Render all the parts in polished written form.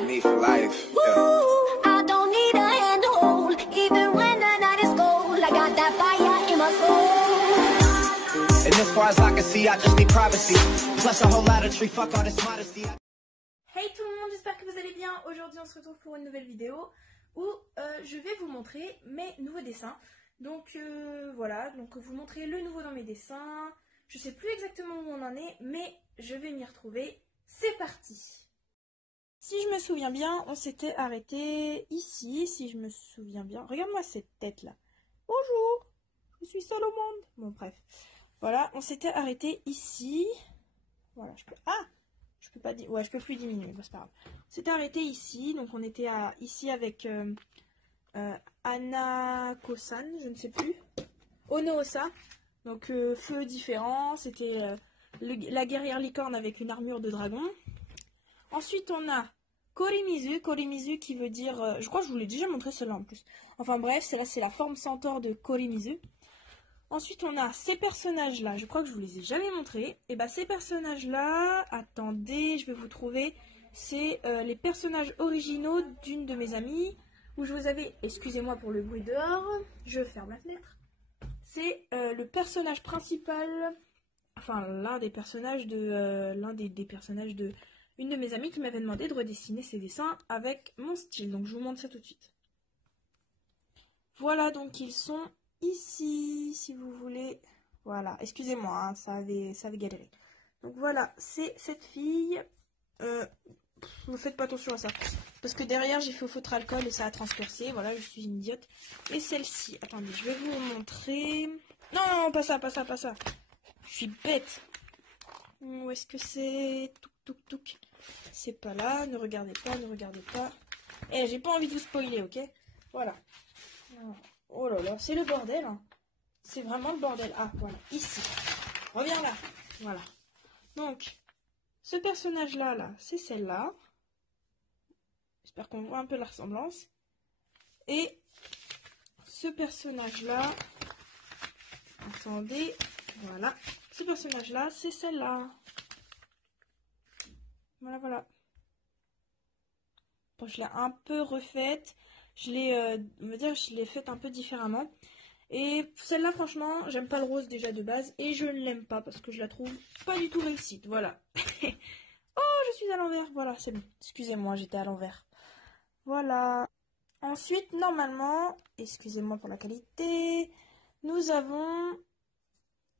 got me for life. Yeah. I don't need a hand to hold, even when the night is cold. I got that fire in my soul. And as far as I can see, I just need privacy. Plus a whole lot of tree, fuck all this modesty. Hey tout le monde, j'espère que vous allez bien. Aujourd'hui on se retrouve pour une nouvelle vidéo où je vais vous montrer mes nouveaux dessins. Donc voilà, donc vous montrer le nouveau dans mes dessins. Je sais plus exactement où on en est, mais je vais m'y retrouver. C'est parti. Si je me souviens bien, on s'était arrêté ici, si je me souviens bien. Regarde-moi cette tête là. Bonjour, je suis seule au monde. Bon bref, voilà, on s'était arrêté ici. Voilà, je peux pas dire, ouais, je peux plus diminuer, bon, c'est pas grave. On s'était arrêté ici, donc on était ici avec Anna Kosan, je ne sais plus. Onosa, donc feu différent, c'était la guerrière licorne avec une armure de dragon. Ensuite on a Korimizu, Korimizu qui veut dire, je crois que je vous l'ai déjà montré celle-là en plus. Enfin bref, celle-là c'est la forme centaure de Korimizu. Ensuite, on a ces personnages-là. Je crois que je vous les ai jamais montrés. Et bah, ces personnages-là, attendez, je vais vous trouver. C'est les personnages originaux d'une de mes amies. Où je vous avais, excusez-moi pour le bruit dehors, je ferme la fenêtre. C'est le personnage principal, enfin l'un des personnages de, des personnages de une de mes amies qui m'avait demandé de redessiner ses dessins avec mon style. Donc, je vous montre ça tout de suite. Voilà, donc ils sont ici, si vous voulez. Voilà, excusez-moi, hein, ça avait galéré. Donc voilà, c'est cette fille. Ne faites pas attention à ça. Parce que derrière, j'ai fait au feutre alcool et ça a transpercé. Voilà, je suis une idiote. Et celle-ci, attendez, je vais vous montrer. Non, pas ça, pas ça, pas ça. Je suis bête. Où est-ce que c'est? Touc, touc, touc. C'est pas là, ne regardez pas, ne regardez pas. Eh, j'ai pas envie de vous spoiler, ok? Voilà. Oh là là, c'est le bordel. Hein. C'est vraiment le bordel. Ah, voilà, ici. Reviens là. Voilà. Donc, ce personnage-là, là, c'est celle-là. J'espère qu'on voit un peu la ressemblance. Et ce personnage-là, attendez, voilà. Ce personnage-là, c'est celle-là. Voilà, voilà. Bon, je l'ai un peu refaite. Je l'ai, on va dire, je l'ai faite un peu différemment. Et celle-là, franchement, j'aime pas le rose déjà de base. Et je ne l'aime pas parce que je la trouve pas du tout réussite. Voilà. Oh, je suis à l'envers. Voilà, c'est bon. Excusez-moi, j'étais à l'envers. Voilà. Ensuite, normalement, excusez-moi pour la qualité, nous avons...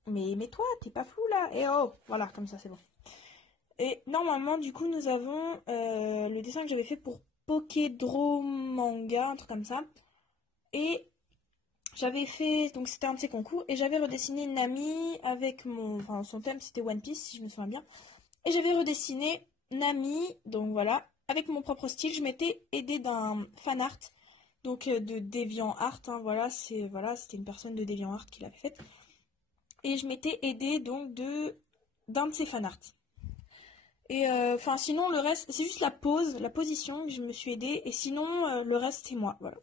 Mais toi, t'es pas flou là. Et oh, voilà, comme ça, c'est bon. Et normalement, du coup, nous avons le dessin que j'avais fait pour Pokédro Manga, un truc comme ça. Et j'avais fait, donc c'était un de ces concours, et j'avais redessiné Nami avec enfin son thème c'était One Piece, si je me souviens bien. Et j'avais redessiné Nami, donc voilà, avec mon propre style. Je m'étais aidée d'un fan art, donc de DeviantArt, hein, voilà, c'était une personne de DeviantArt qui l'avait faite. Et je m'étais aidée donc d'un de ses fan art. Et enfin sinon le reste, c'est juste la position que je me suis aidée, et sinon le reste c'est moi, voilà.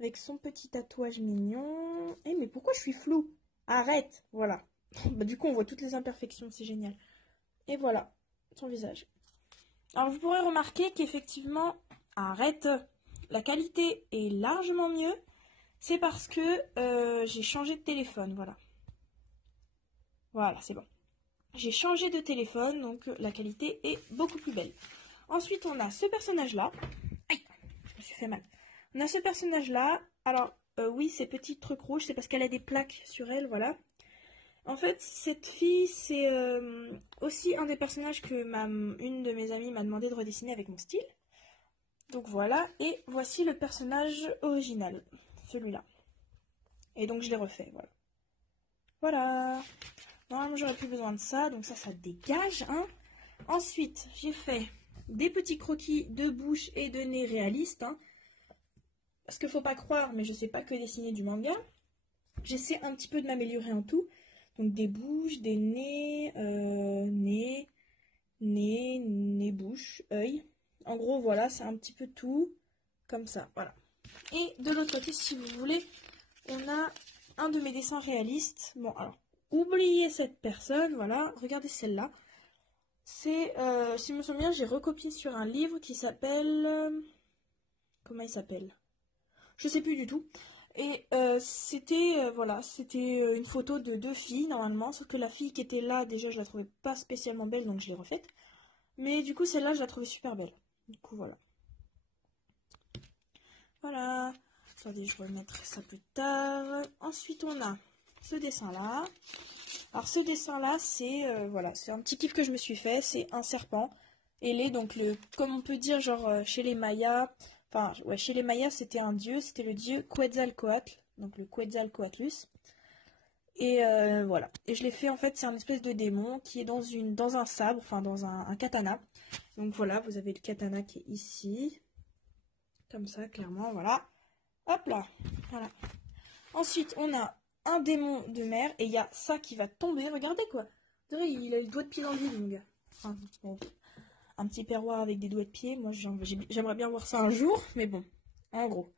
Avec son petit tatouage mignon. Eh mais pourquoi je suis floue? Arrête, voilà. Bah du coup on voit toutes les imperfections, c'est génial. Et voilà, son visage. Alors vous pourrez remarquer qu'effectivement, arrête, la qualité est largement mieux. C'est parce que j'ai changé de téléphone, voilà. Voilà, c'est bon. J'ai changé de téléphone, donc la qualité est beaucoup plus belle. Ensuite, on a ce personnage-là. Aïe, je me suis fait mal. On a ce personnage-là. Alors, oui, ces petits trucs rouges, c'est parce qu'elle a des plaques sur elle, voilà. En fait, cette fille, c'est aussi un des personnages que une de mes amies m'a demandé de redessiner avec mon style. Donc voilà, et voici le personnage original, celui-là. Et donc je l'ai refait, voilà. Voilà. Normalement, j'aurais plus besoin de ça, donc ça dégage, hein. Ensuite, j'ai fait des petits croquis de bouche et de nez réalistes, hein. Parce qu'il faut pas croire, mais je sais pas que dessiner du manga. J'essaie un petit peu de m'améliorer en tout. Donc des bouches, des nez, nez, bouche, œil. En gros, voilà, c'est un petit peu tout comme ça, voilà. Et de l'autre côté, si vous voulez, on a un de mes dessins réalistes. Bon, alors, oubliez cette personne, voilà, regardez celle-là. C'est, si je me souviens bien, j'ai recopié sur un livre qui s'appelle... comment il s'appelle? Je sais plus du tout. Et c'était, voilà, c'était une photo de deux filles, normalement. Sauf que la fille qui était là, déjà, je la trouvais pas spécialement belle, donc je l'ai refaite. Mais du coup, celle-là, je la trouvais super belle. Du coup, voilà. Voilà. Attendez, je remettrai ça plus tard. Ensuite, on a ce dessin-là. Alors, ce dessin-là, c'est voilà, c'est un petit kiff que je me suis fait. C'est un serpent ailé, donc comme on peut dire, genre chez les Mayas. Enfin, ouais, chez les Mayas, c'était un dieu. C'était le dieu Quetzalcoatl, donc le Quetzalcoatlus. Et voilà. Et je l'ai fait, en fait, c'est un espèce de démon qui est dans un sabre, enfin dans un katana. Donc voilà, vous avez le katana qui est ici. Comme ça, clairement, voilà. Hop là, voilà. Ensuite, on a un démon de mer et il y a ça qui va tomber. Regardez quoi. Il a le doigt de pied dans le vide, mon gars. Enfin, bon, un petit perroir avec des doigts de pied. Moi, j'aimerais bien voir ça un jour, mais bon, en gros.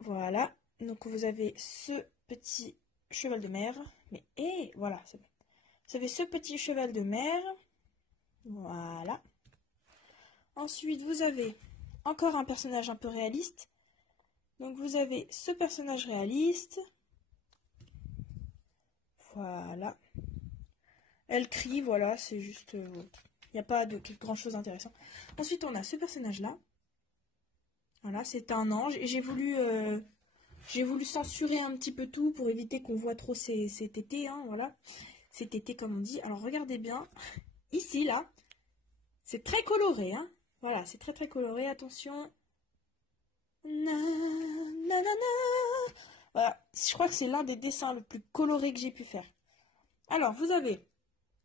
Voilà. Donc, vous avez ce petit cheval de mer. Mais, voilà, c'est bon. Vous avez ce petit cheval de mer. Voilà. Ensuite, vous avez encore un personnage un peu réaliste. Donc vous avez ce personnage réaliste. Voilà. Elle crie, voilà, c'est juste... Il n'y a pas de grand chose d'intéressant. Ensuite, on a ce personnage-là. Voilà, c'est un ange. Et j'ai voulu censurer un petit peu tout pour éviter qu'on voit trop ses tétés, hein, voilà. Ses tétés, comme on dit. Alors, regardez bien. Ici, là, c'est très coloré, hein. Voilà, c'est très très coloré. Attention. Voilà, je crois que c'est l'un des dessins le plus coloré que j'ai pu faire. Alors, vous avez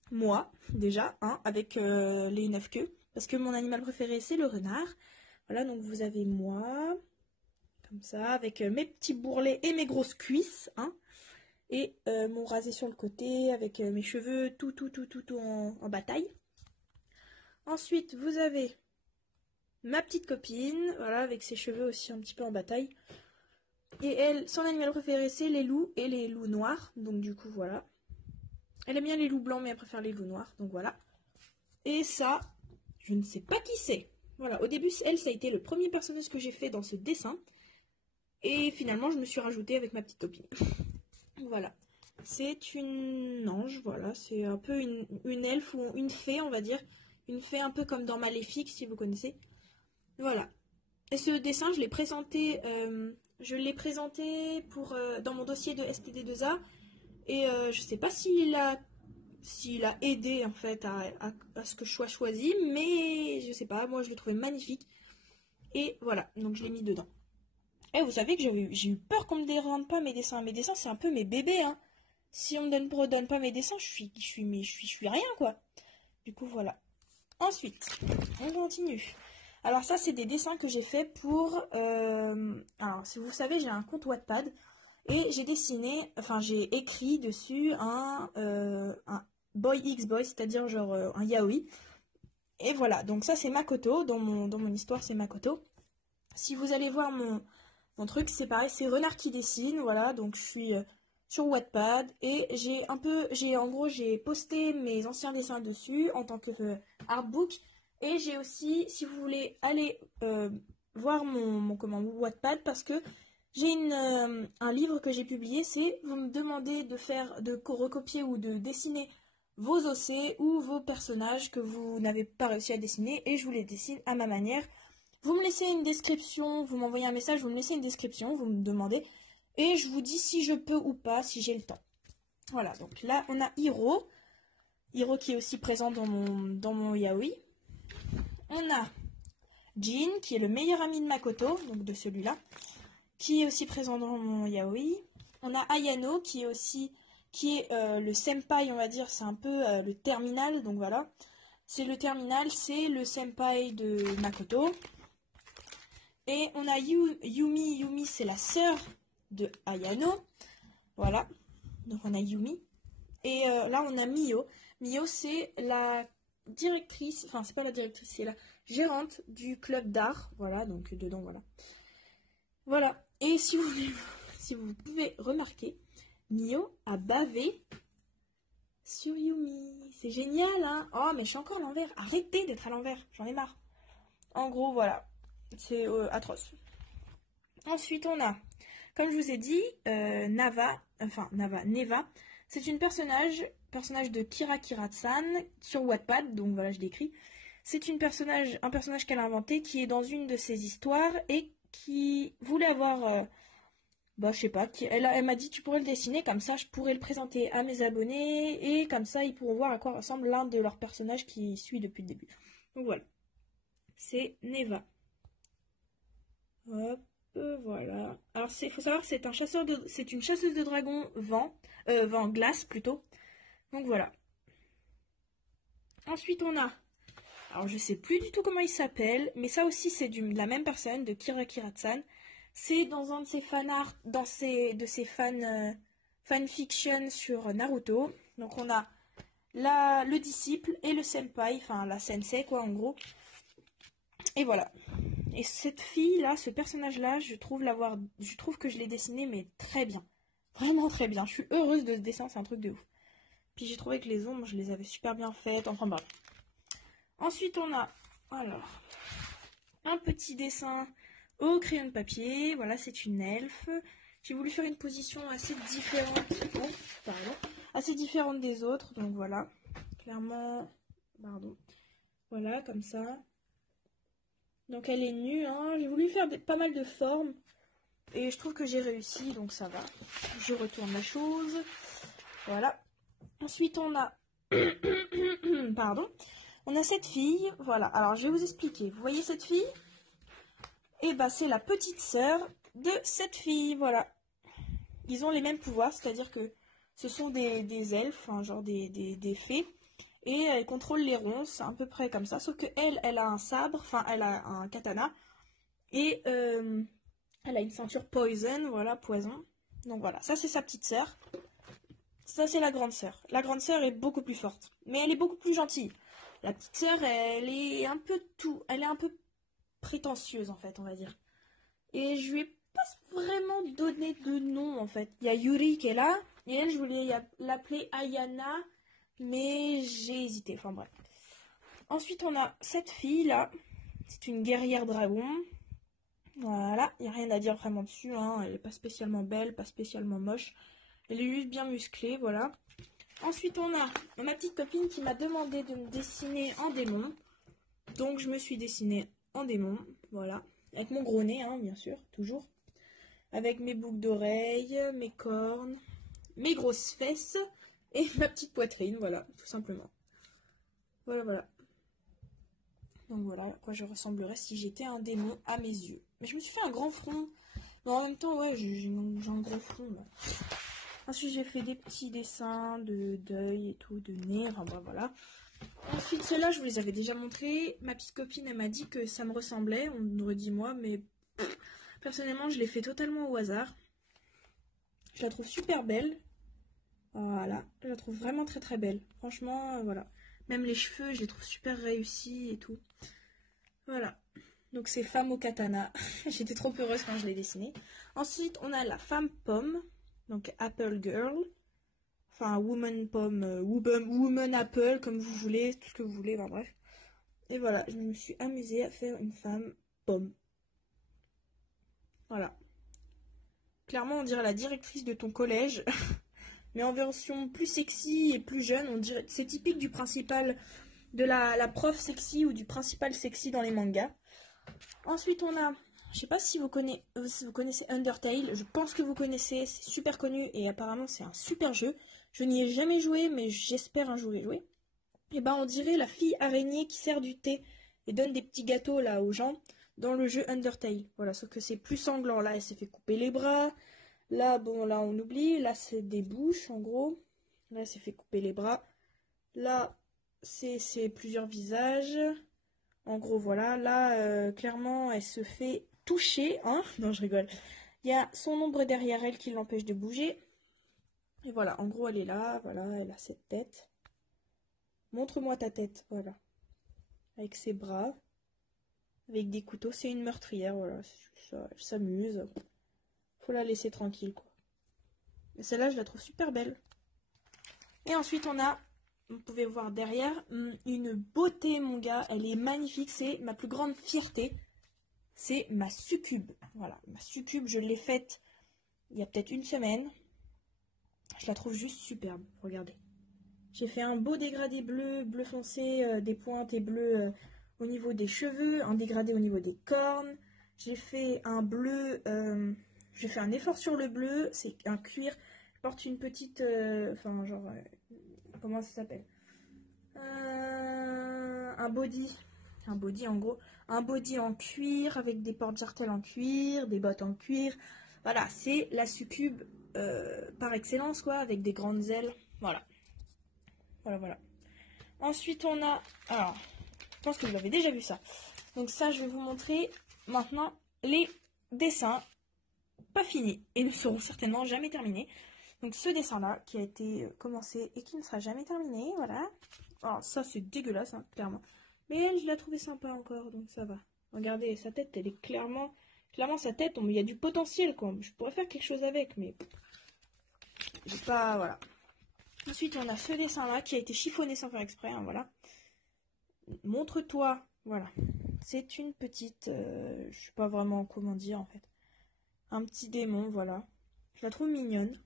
moi, déjà, hein, avec les 9 queues, parce que mon animal préféré, c'est le renard. Voilà, donc vous avez moi, comme ça, avec mes petits bourrelets et mes grosses cuisses, hein, et mon rasé sur le côté, avec mes cheveux tout en bataille. Ensuite, vous avez ma petite copine, voilà, avec ses cheveux aussi un petit peu en bataille. Et elle, son animal préféré, c'est les loups et les loups noirs. Donc du coup, voilà. Elle aime bien les loups blancs, mais elle préfère les loups noirs. Donc voilà. Et ça, je ne sais pas qui c'est. Voilà, au début, elle, ça a été le premier personnage que j'ai fait dans ce dessin. Et finalement, je me suis rajoutée avec ma petite copine. Voilà. C'est une ange, voilà. C'est un peu une elfe ou une fée, on va dire. Une fée un peu comme dans Maléfique, si vous connaissez. Voilà. Et ce dessin, je l'ai présenté dans mon dossier de STD2A. Et je sais pas s'il a aidé en fait à ce que je sois choisie, mais je sais pas, moi je l'ai trouvé magnifique. Et voilà, donc je l'ai mis dedans. Et vous savez que j'ai eu peur qu'on me dérange pas mes dessins. Mes dessins, c'est un peu mes bébés, hein. Si on me redonne pas mes dessins, je suis rien, quoi. Du coup, voilà. Ensuite, on continue. Alors ça, c'est des dessins que j'ai fait pour... alors, si vous savez, j'ai un compte Wattpad. Et j'ai écrit dessus un Boy X Boy, c'est-à-dire genre un yaoi. Et voilà, donc ça c'est Makoto, dans mon histoire c'est Makoto. Si vous allez voir mon truc, c'est pareil, c'est Renard qui dessine, voilà, donc je suis sur Wattpad. Et j'ai posté mes anciens dessins dessus en tant que artbook. Et j'ai aussi, si vous voulez aller voir mon Wattpad, parce que j'ai un livre que j'ai publié, c'est vous me demandez de recopier ou de dessiner vos OC ou vos personnages que vous n'avez pas réussi à dessiner et je vous les dessine à ma manière. Vous me laissez une description, vous m'envoyez un message, vous me laissez une description, vous me demandez et je vous dis si je peux ou pas, si j'ai le temps. Voilà, donc là on a Hiro. Hiro qui est aussi présent dans mon yaoi. On a Jin qui est le meilleur ami de Makoto, donc de celui-là, qui est aussi présent dans mon yaoi. On a Ayano qui est le senpai, on va dire, c'est un peu le terminal, donc voilà. C'est le terminal, c'est le senpai de Makoto. Et on a Yumi. Yumi, c'est la sœur de Ayano. Voilà. Donc on a Yumi. Et là, on a Mio. Mio, c'est la directrice, enfin, c'est pas la directrice, c'est la gérante du club d'art. Voilà, donc dedans, voilà. Voilà. Et si vous pouvez remarquer, Mio a bavé sur Yumi. C'est génial, hein? Oh, mais je suis encore à l'envers. Arrêtez d'être à l'envers, j'en ai marre. En gros, voilà. C'est atroce. Ensuite, on a, comme je vous ai dit, Neva. C'est une personnage de Kira Kira-san sur Wattpad, donc voilà, je l'écris. C'est un personnage qu'elle a inventé qui est dans une de ses histoires et qui voulait avoir, je sais pas, elle m'a dit tu pourrais le dessiner, comme ça je pourrais le présenter à mes abonnés et comme ça ils pourront voir à quoi ressemble l'un de leurs personnages qui suit depuis le début. Donc voilà, c'est Neva. Hop, voilà. Alors faut savoir que c'est une chasseuse de dragons vent glace plutôt. Donc voilà. Ensuite on a, alors je sais plus du tout comment il s'appelle, mais ça aussi c'est de la même personne, de Kira Kira-san. C'est dans un de ses fanarts, fanfiction sur Naruto. Donc on a le disciple et le senpai, enfin la sensei quoi en gros. Et voilà. Et cette fille-là, ce personnage-là, je trouve que je l'ai dessiné mais très bien. Vraiment très bien. Je suis heureuse de ce dessin, c'est un truc de ouf. Puis j'ai trouvé que les ombres, je les avais super bien faites. Enfin bref. Ensuite, on a alors un petit dessin au crayon de papier. Voilà, c'est une elfe. J'ai voulu faire une position assez différente. Oh, pardon. Assez différente des autres. Donc voilà. Clairement. Pardon. Voilà, comme ça. Donc elle est nue, hein. J'ai voulu faire pas mal de formes. Et je trouve que j'ai réussi, donc ça va. Je retourne la chose. Voilà. Ensuite, on a... Pardon. On a cette fille. Voilà. Alors, je vais vous expliquer. Vous voyez cette fille? Et bah, c'est la petite sœur de cette fille. Voilà. Ils ont les mêmes pouvoirs, c'est-à-dire que ce sont des elfes, hein, genre des fées. Et elle contrôle les ronces, à peu près comme ça. Sauf que elle a un sabre, enfin, elle a un katana. Et elle a une ceinture poison, voilà, poison. Donc voilà, ça c'est sa petite sœur. Ça c'est la grande sœur. La grande sœur est beaucoup plus forte. Mais elle est beaucoup plus gentille. La petite sœur, elle est un peu prétentieuse, en fait, on va dire. Et je lui ai pas vraiment donné de nom, en fait. Il y a Yuri qui est là. Et elle, je voulais l'appeler Ayana. Mais j'ai hésité, enfin bref. Ensuite, on a cette fille-là. C'est une guerrière dragon. Voilà, il n'y a rien à dire vraiment dessus. Hein. Elle n'est pas spécialement belle, pas spécialement moche. Elle est juste bien musclée, voilà. Ensuite, on a ma petite copine qui m'a demandé de me dessiner en démon. Donc, je me suis dessinée en démon, voilà. Avec mon gros nez, hein, bien sûr, toujours. Avec mes boucles d'oreilles, mes cornes, mes grosses fesses et ma petite poitrine, voilà, tout simplement. Voilà, voilà. Donc voilà à quoi je ressemblerais si j'étais un démon à mes yeux. Mais je me suis fait un grand front. Mais en même temps, ouais, j'ai un gros front, là. Ensuite, j'ai fait des petits dessins de deuil et tout, de nez, enfin bah, voilà. Ensuite, ceux-là, je vous les avais déjà montrés. Ma petite copine, elle m'a dit que ça me ressemblait, on aurait dit moi, mais personnellement, je l'ai fait totalement au hasard. Je la trouve super belle. Voilà, je la trouve vraiment très très belle. Franchement, voilà. Même les cheveux, je les trouve super réussis et tout. Voilà. Donc c'est femme au katana. J'étais trop heureuse quand je l'ai dessinée. Ensuite, on a la femme pomme. Donc Apple Girl. Enfin, woman pomme, woman apple, comme vous voulez, tout ce que vous voulez, enfin bref. Et voilà, je me suis amusée à faire une femme pomme. Voilà. Clairement, on dirait la directrice de ton collège. Mais en version plus sexy et plus jeune, on dirait. C'est typique du principal, de la prof sexy ou du principal sexy dans les mangas. Ensuite, on a, je sais pas si vous connaissez Undertale, je pense que vous connaissez, c'est super connu et apparemment c'est un super jeu. Je n'y ai jamais joué, mais j'espère un jour y jouer. Et ben, on dirait la fille araignée qui sert du thé et donne des petits gâteaux là aux gens dans le jeu Undertale. Voilà, sauf que c'est plus sanglant. Là, elle s'est fait couper les bras. Là, bon, là, on oublie. Là, c'est des bouches, en gros. Là, elle s'est fait couper les bras. Là, c'est plusieurs visages. En gros, voilà. Là, clairement, elle se fait toucher. Hein? Non, je rigole. Il y a son ombre derrière elle qui l'empêche de bouger. Et voilà, en gros, elle est là. Voilà, elle a cette tête. Montre-moi ta tête. Voilà. Avec ses bras. Avec des couteaux. C'est une meurtrière, voilà. Ça, elle s'amuse. Faut la laisser tranquille, quoi. Mais celle-là, je la trouve super belle. Et ensuite on a, vous pouvez voir derrière, une beauté mon gars, elle est magnifique, c'est ma plus grande fierté. C'est ma succube. Voilà, ma succube, je l'ai faite il y a peut-être une semaine. Je la trouve juste superbe, regardez. J'ai fait un beau dégradé bleu, bleu foncé, des pointes et bleu au niveau des cheveux, un dégradé au niveau des cornes. J'ai fait un bleu, j'ai fait un effort sur le bleu, c'est un cuir. Je porte une petite, enfin genre, comment ça s'appelle, un body en gros, un body en cuir avec des porte-jartelles en cuir, des bottes en cuir. Voilà, c'est la succube par excellence quoi, avec des grandes ailes. Voilà. Voilà. Ensuite, on a... Alors, je pense que vous l'avez déjà vu ça. Donc ça, je vais vous montrer maintenant les dessins pas finis et ne seront certainement jamais terminés. Donc ce dessin-là, qui a été commencé et qui ne sera jamais terminé, voilà. Alors ça, c'est dégueulasse, hein, clairement. Mais elle, je l'ai trouvée sympa encore, donc ça va. Regardez, sa tête, elle est clairement sa tête, il y a du potentiel, quoi. Je pourrais faire quelque chose avec, mais... j'ai pas... Voilà. Ensuite, on a ce dessin-là qui a été chiffonné sans faire exprès, hein, voilà. Montre-toi, voilà. C'est une petite, je sais pas vraiment comment dire en fait. Un petit démon, voilà. Je la trouve mignonne.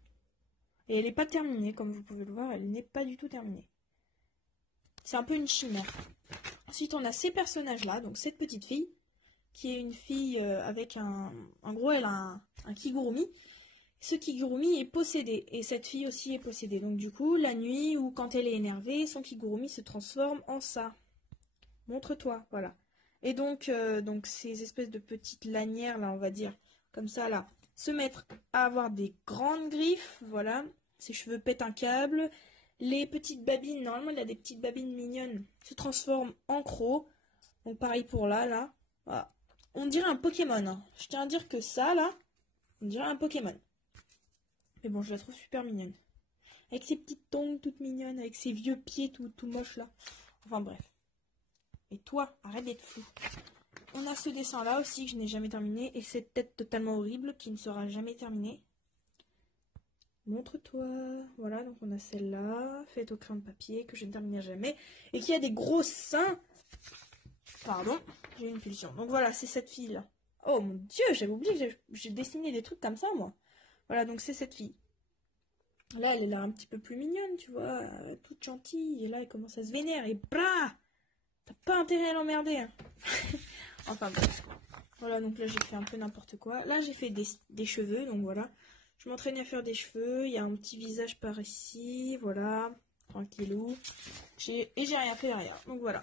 Et elle n'est pas terminée, comme vous pouvez le voir, elle n'est pas du tout terminée. C'est un peu une chimère. Ensuite, on a ces personnages-là, donc cette petite fille, qui est une fille avec un... En gros, elle a un kigurumi. Ce kigurumi est possédé, et cette fille aussi est possédée. Donc du coup, la nuit, ou quand elle est énervée, son kigurumi se transforme en ça. Montre-toi, voilà. Et donc ces espèces de petites lanières, là, on va dire, comme ça, là, se mettre à avoir des grandes griffes, voilà. Ses cheveux pètent un câble. Les petites babines, normalement, il a des petites babines mignonnes, se transforment en crocs. Donc pareil pour là. Voilà. On dirait un Pokémon, hein. Je tiens à dire que ça, là, on dirait un Pokémon. Mais bon, je la trouve super mignonne. Avec ses petites tongs toutes mignonnes, avec ses vieux pieds tout moches là. Enfin bref. Et toi, arrête d'être flou. On a ce dessin là aussi que je n'ai jamais terminé. Et cette tête totalement horrible qui ne sera jamais terminée. Montre-toi. Voilà, donc on a celle-là, faite au crayon de papier, que je ne terminerai jamais. Et qui a des gros seins. Pardon, j'ai une pulsion. Donc voilà, c'est cette fille-là. Oh mon dieu, j'avais oublié que j'ai dessiné des trucs comme ça, moi. Voilà, donc c'est cette fille. Là, elle est là un petit peu plus mignonne, tu vois, toute gentille. Et là, elle commence à se vénérer. Et blah, t'as pas intérêt à l'emmerder. Hein. Enfin, bref. Voilà, donc là, j'ai fait un peu n'importe quoi. Là, j'ai fait des cheveux, donc voilà. Je m'entraîne à faire des cheveux. Il y a un petit visage par ici, voilà. Tranquillou. Et j'ai rien fait derrière. Donc voilà.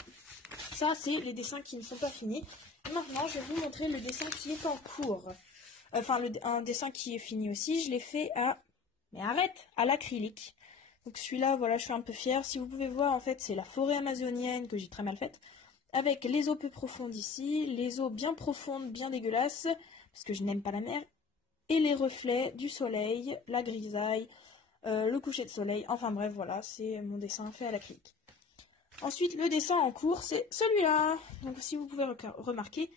Ça, c'est les dessins qui ne sont pas finis. Et maintenant, je vais vous montrer le dessin qui est en cours. Enfin, un dessin qui est fini aussi. Je l'ai fait à... Mais arrête, à l'acrylique. Donc celui-là, voilà, je suis un peu fière. Si vous pouvez voir, en fait, c'est la forêt amazonienne que j'ai très mal faite. Avec les eaux peu profondes ici, les eaux bien profondes, bien dégueulasses, parce que je n'aime pas la mer. Et les reflets du soleil, la grisaille, le coucher de soleil. Enfin bref, voilà, c'est mon dessin fait à l'acrylique. Ensuite, le dessin en cours, c'est celui-là. Donc si vous pouvez remarquer,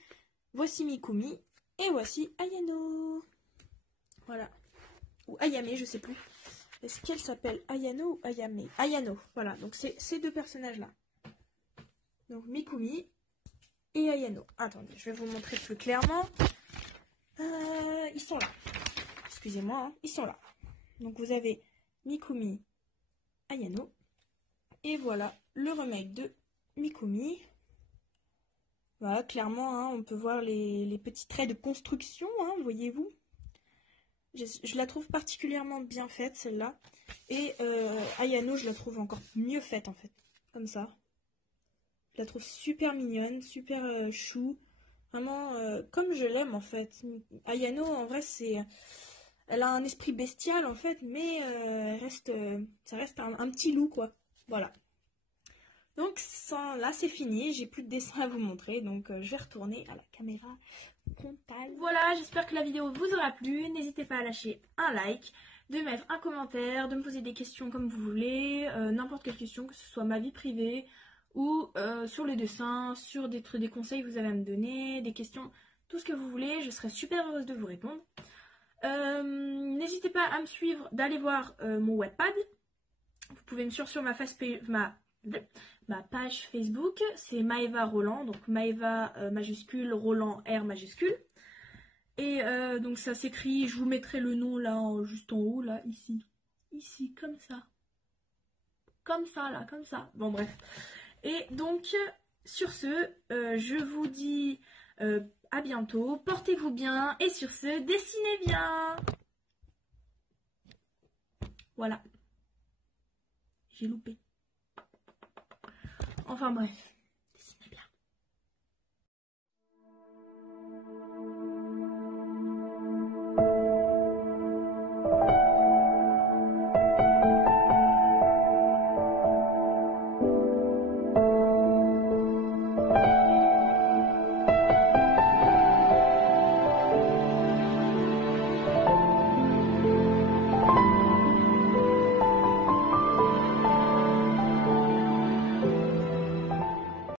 voici Mikumi et voici Ayano. Voilà. Ou Ayame, je sais plus. Est-ce qu'elle s'appelle Ayano ou Ayame? Ayano, voilà. Donc c'est ces deux personnages-là. Donc Mikumi et Ayano. Attendez, je vais vous montrer plus clairement. Ils sont là. Excusez-moi, hein, ils sont là. Donc vous avez Mikumi, Ayano. Et voilà le remake de Mikumi. Voilà, clairement, hein, on peut voir les petits traits de construction, hein, voyez-vous. Je la trouve particulièrement bien faite, celle-là. Et Ayano, je la trouve encore mieux faite, en fait. Comme ça. Je la trouve super mignonne, super chou. Vraiment, comme je l'aime, en fait. Ayano, en vrai, elle a un esprit bestial, en fait, mais ça reste un petit loup, quoi. Voilà. Donc, là, c'est fini. J'ai plus de dessin à vous montrer. Donc, je vais retourner à la caméra frontale. Voilà, j'espère que la vidéo vous aura plu. N'hésitez pas à lâcher un like, de mettre un commentaire, de me poser des questions comme vous voulez. N'importe quelle question, que ce soit ma vie privée ou sur les dessins, sur des conseils que vous avez à me donner, des questions, tout ce que vous voulez. Je serai super heureuse de vous répondre. N'hésitez pas à me suivre, d'aller voir mon Wattpad. Vous pouvez me suivre sur ma page Facebook, c'est Maeva Roland, donc Maeva majuscule, Roland R majuscule. Et donc ça s'écrit, je vous mettrai le nom là, juste en haut, là, ici, comme ça. Comme ça, là, comme ça. Bon, bref. Et donc, sur ce, je vous dis à bientôt, portez-vous bien, et sur ce, dessinez bien. Voilà. J'ai loupé. Enfin bref.